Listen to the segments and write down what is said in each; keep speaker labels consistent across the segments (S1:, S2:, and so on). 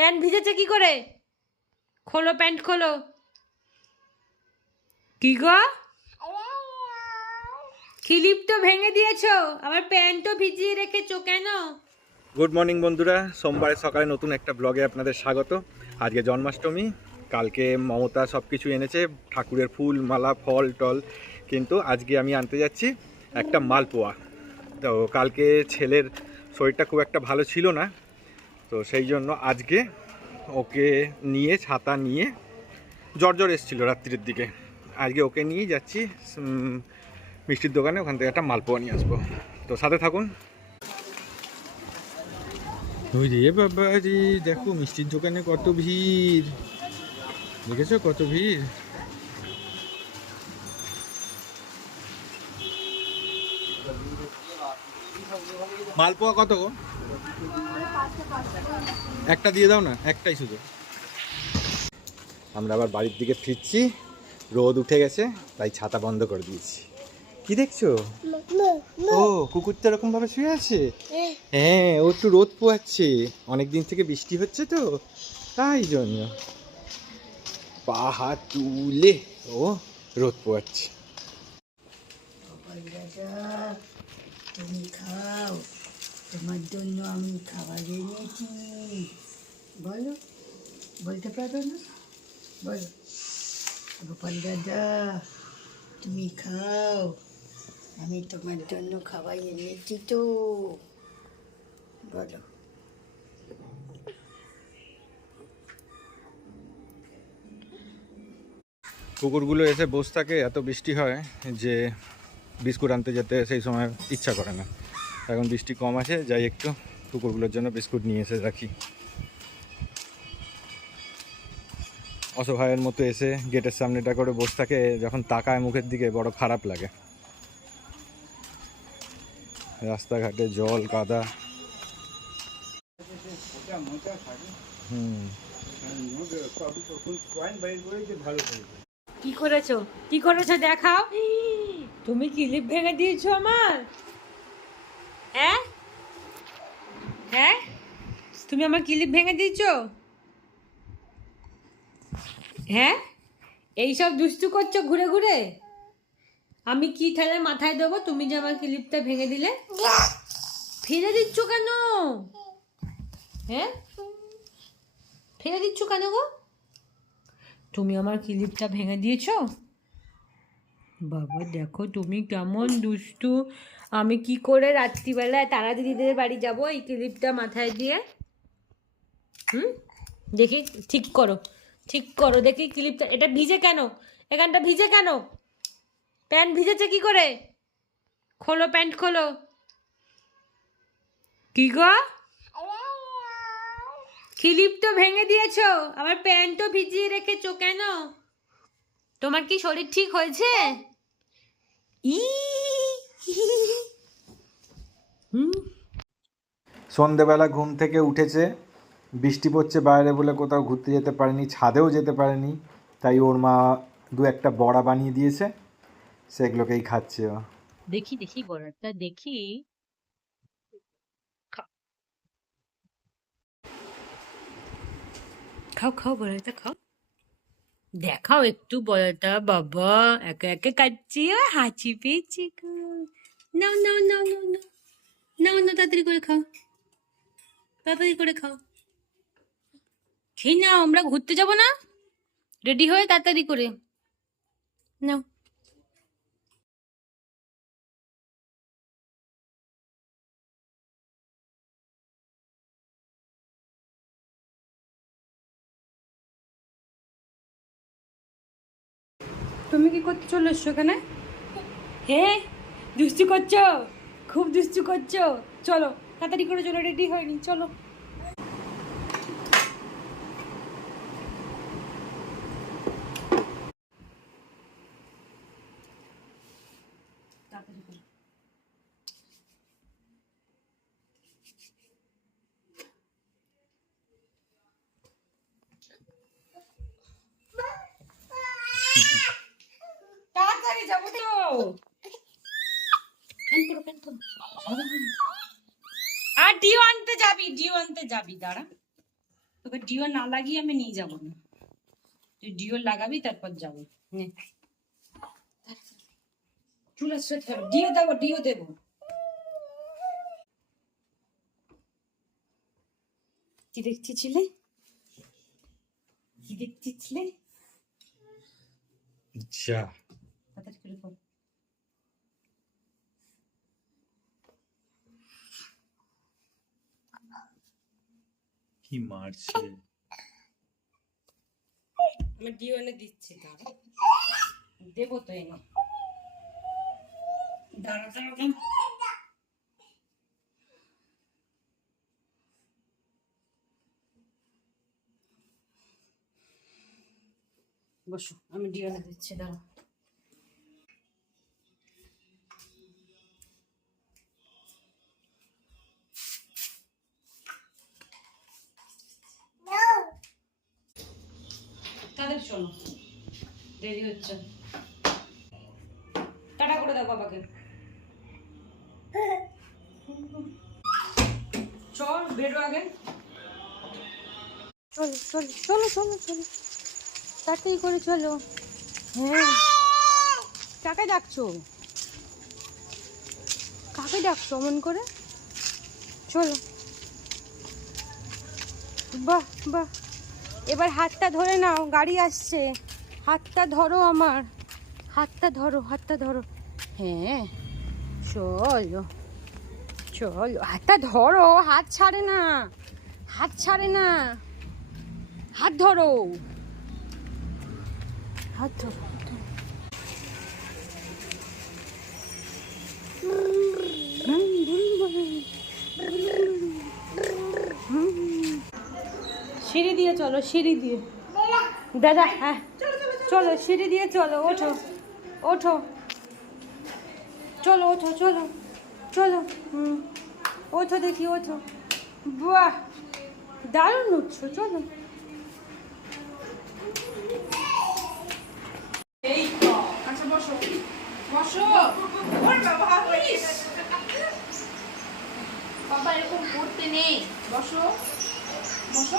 S1: Pant ভিজেছে কি করে? খোলো, প্যান্ট খোলো। কি গো? ক্লিপ তো ভেঙে দিয়েছ? আমার প্যান্টও ভিজিয়ে রেখেছো কেন?
S2: গুড মর্নিং বন্ধুরা। সোমবারের সকালে নতুন একটা ব্লগে আপনাদের স্বাগত। আজকে জন্মাষ্টমী। কালকে মমতা সব কিছু এনেছে, ঠাকুরের ফুল, মালা, ফল, টল। কিন্তু আজকে আমি আনতে যাচ্ছি একটা মালপোয়া। তো কালকে ছেলের শরীরটা খুব একটা ভালো ছিল না। তো সেই জন্য আজকে ওকে নিয়ে, ছাতা নিয়ে জ্বর জ্বর এসেছিল রাত্রির দিকে। আজকে ওকে নিয়ে যাচ্ছি মিষ্টির দোকানে, ওখান থেকে একটা মালপোয়া নিয়ে আসব। তো সাথে থাকুন। ওই রে বাবা রে, দেখো মিষ্টির দোকানে কত ভিড়। দেখেছ কত ভিড়? মালপোয়া কত গো? একটা দিয়ে দাও না, একটাই শুধু। আমরা আবার বাড়ির দিকে ফিরছি, রোদ উঠে গেছে, তাই ছাতা বন্ধ করে দিয়েছি। কি দেখছ? ও কুকুরটা এরকম ভাবে শুয়ে আছে? হ্যাঁ ও একটু রোদ পোয়াচ্ছে। অনেক দিন থেকে বৃষ্টি হচ্ছে তো, তাই জন্য। পাহা তুলে ও রোদ পোয়াচ্ছে।
S3: তুমি খাও। তোমার জন্য আমি খাবার এনেছি। বলো, বলতে পারবে না? বলো। গোপাল রাজা তুমি খাও। আমি তোমার জন্য খাবার এনেছি তো। বলো।
S2: কুকুরগুলো এসে বসে থাকে, এত বৃষ্টি হয় যে বিস্কুট আনতে যেতে সেই সময় ইচ্ছা করে না। এখন বৃষ্টি কম আছে, যাই একটু কুকুরগুলোর জন্য বিস্কুট নিয়ে এসে রাখি। অসহায়ের মতো এসে গেটের সামনেটা করে বসে থাকে, যখন তাকায় মুখের দিকে, বড় খারাপ লাগে। রাস্তাঘাটে জল, কাদা।
S1: কি করেছ? কি করেছ? দেখাও। তুমি ক্লিপ ভেঙে দিয়েছ আমার? হ্যাঁ? হ্যাঁ? তুমি আমার ক্লিপ ভেঙে দিয়েছ? হ্যাঁ? এইসব দুষ্টু করছ ঘুরে ঘুরে? আমি কি তাহলে মাথায় দেবো? তুমি যে আমার ক্লিপটা ভেঙে দিলে? ফেলে দিচ্ছ কেন? হ্যাঁ? ফেলে দিচ্ছ কেন গো? তুমি আমার ক্লিপটা ভেঙে দিয়েছ? বাবা, দেখো তুমি কেমন দুষ্টু। আমি কি করে রাত্রিবেলায় তারা দিদিদের বাড়ি যাব, এই ক্লিপটা মাথায় দিয়ে, হুম? দেখি, ঠিক করো ঠিক করো, দেখি ক্লিপটা এটা ভিজে কেন? এখানটা ভিজে কেন? প্যান্ট ভিজেছে কি করে? খোলো, প্যান্ট খোলো। কি গো? ক্লিপ তো ভেঙে দিয়েছ? আমার প্যান্টও ভিজিয়ে রেখেছো কেন? তোমার কি শরীর ঠিক হয়েছে? ই হুম
S2: সন্ধেবেলা ঘুম থেকে উঠেছে, বৃষ্টি পড়ছে বাইরে বলে কোথাও ঘুরতে যেতে পারেনি, ছাদেও যেতে পারেনি, তাই ওর মা দু একটা বড়া বানিয়ে দিয়েছে, সেগুলোকেই খাচ্ছে
S1: দেখি দেখি, বড়াটা দেখি। খাও খাও বড়াটা, খাও। দেখাও একটু বড়াটা, বাবা, একে একে আর হাঁচি পেয়েছি। নাও নাও নাও নাও নাও। নাও নাও, তাড়াতাড়ি করে খাও। তাড়াতাড়ি করে খাও। খেয়ে নাও আমরা ঘুরতে যাব না? রেডি হয়ে তাড়াতাড়ি করে। নাও। তুমি কি করতে চলে এসছো এখানে? হে দুষ্টু করছ। খুব দুষ্টু করছ। চলো। তাড়াতাড়ি করে চলো রেডি হয়নি চলো। তাড়াতাড়ি যাব তো ফ্যান করো ফ্যান করো আর ডিও আনতে যাবি ডিও আনতে যাবি দাঁড়া। তোকে ডিও না লাগিয়ে আমি নিয়ে যাব না। তুই ডিও লাগাবি তারপর যাব। চুল আসছে ডিও দেবো ডিও দেবো। কি দেখতেছিলে কি দেখতেছিলে
S2: যা।
S1: তাড়াতাড়ি করে
S2: কি মারছে?
S1: আমি ডিও দিচ্ছি, দাঁড়া। দেবো তো এনে। দাঁড়া দাঁড়া। বসো, আমি ডিও দিচ্ছি, দাঁড়া। শোনো দেরি হচ্ছে। টাটা করে দাও বাবাকে। চল বেরো আগে। চলো চলো চলো চলো চলো। তাড়াতাড়ি করে চলো। হ্যাঁ। কাকে ডাকছো? কাকে ডাকছো অমন করে? চলো। বাহ বাহ। এবার হাতটা ধরে নাও, গাড়ি আসছে। হাতটা ধরো আমার। হাতটা ধরো হাতটা ধরো। হ্যাঁ চলো চলো। হাতটা ধরো, হাত ছাড়ে না, হাত ছাড়ে না। হাত ধরো। হাত ধরো। সিঁড়ি দিয়ে চলো সিঁড়ি দিয়ে। দাদা হ্যাঁ। চলো সিঁড়ি দিয়ে চলো ওঠো। ওঠো। চলো ওঠো চলো চলো। হুম। ওঠো দেখি ওঠো। বাহ! দারুণ উঠছো চলো।
S4: এই তো আচ্ছা বসো। বসো ওর বাবা ইস। বাবা এরকম করতে নেই বসো বসো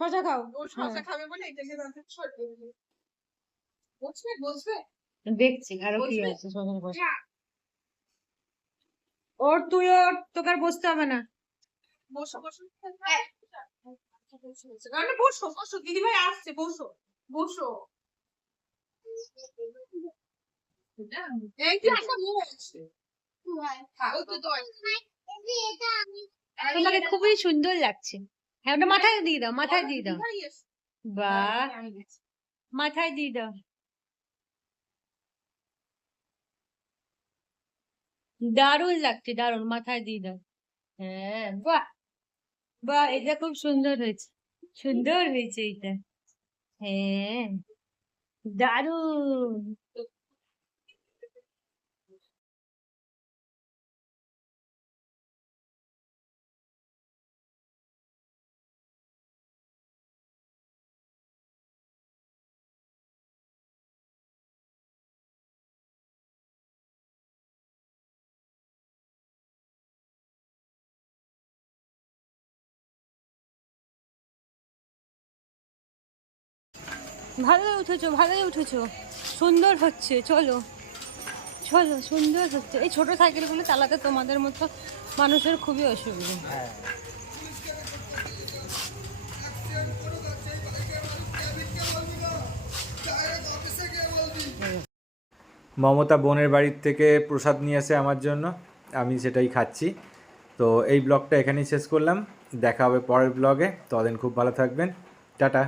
S1: শশা খাও।
S4: ও শসা খাবে বলে এটাকে রাখা ছোট বসবে বসবে?
S1: দেখছি আরও কি আছে শশার পাশে ওর তুই ওর তোকে আর বসতে হবে না।
S4: বসো বসো। না বসো বসো দিদিভাই আসছে বসো বসো। এই যে একটা খাও তো তো
S5: এটা আমি
S1: তোমাকে খুবই সুন্দর লাগছে। হ্যাঁ ওটা মাথায় দিয়ে দাও মাথায় দিয়ে দাও।
S4: এসছে।
S1: বাহ। মাথায় দিয়ে দাও। দারুণ লাগছে দারুণ মাথায় দিয়ে দাও। হ্যাঁ বাহ। বাহ এটা খুব সুন্দর হয়েছে সুন্দর হয়েছে এটা। হ্যাঁ দারুণ। ভালোই উঠেছো ভালোই উঠেছো। সুন্দর হচ্ছে, চলো। চলো, সুন্দর হচ্ছে। এই ছোট সাইকেলগুলো চালাতে তোমাদের মতো মানুষের খুবই অসুবিধা।
S2: মমতা বোনের বাড়ির থেকে প্রসাদ নিয়ে আসে আমার জন্য, আমি সেটাই খাচ্ছি। তো এই ব্লগটা এখানেই শেষ করলাম। দেখা হবে পরের ব্লগে। ততদিন খুব ভালো থাকবেন। টাটা।